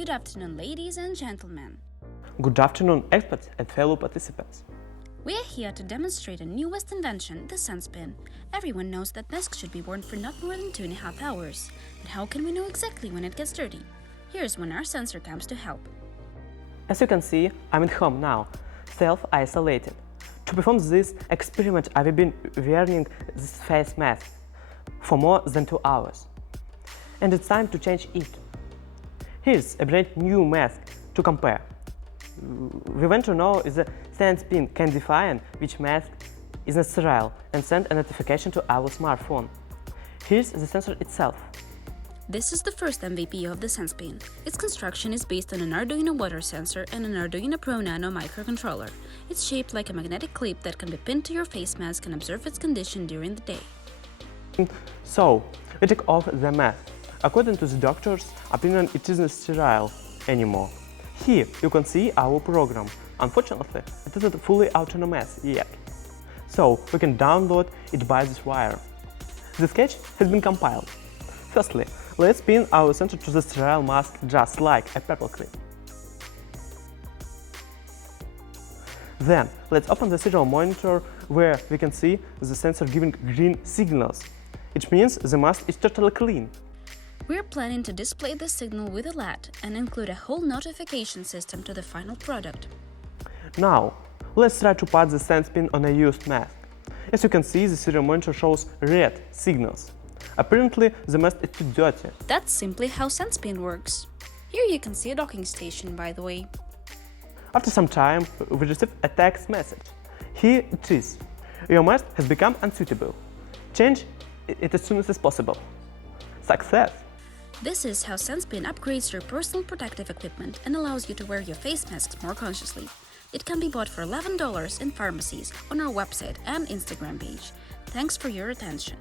Good afternoon, ladies and gentlemen. Good afternoon, experts and fellow participants. We are here to demonstrate a newest invention, the SensPin. Everyone knows that masks should be worn for not more than 2.5 hours. But how can we know exactly when it gets dirty? Here's when our sensor comes to help. As you can see, I'm at home now, self-isolated. To perform this experiment, I've been wearing this face mask for more than 2 hours. And it's time to change it. Here's a brand new mask to compare. We want to know if the SensPin can define which mask is not sterile and send a notification to our smartphone. Here's the sensor itself. This is the first MVP of the SensPin. Its construction is based on an Arduino water sensor and an Arduino Pro Nano microcontroller. It's shaped like a magnetic clip that can be pinned to your face mask and observe its condition during the day. So, we take off the mask. According to the doctor's opinion, it isn't sterile anymore. Here you can see our program. Unfortunately, it isn't fully autonomous yet. So, we can download it by this wire. The sketch has been compiled. Firstly, let's pin our sensor to the sterile mask just like a paper clip. Then, let's open the serial monitor where we can see the sensor giving green signals. It means the mask is totally clean. We're planning to display this signal with a LED and include a whole notification system to the final product. Now, let's try to put the SensPin on a used mask. As you can see, the serial monitor shows red signals. Apparently, the mask is too dirty. That's simply how SensPin works. Here you can see a docking station, by the way. After some time, we received a text message. Here it is. Your mask has become unsuitable. Change it as soon as possible. Success! This is how SensPin upgrades your personal protective equipment and allows you to wear your face masks more consciously. It can be bought for $11 in pharmacies on our website and Instagram page. Thanks for your attention.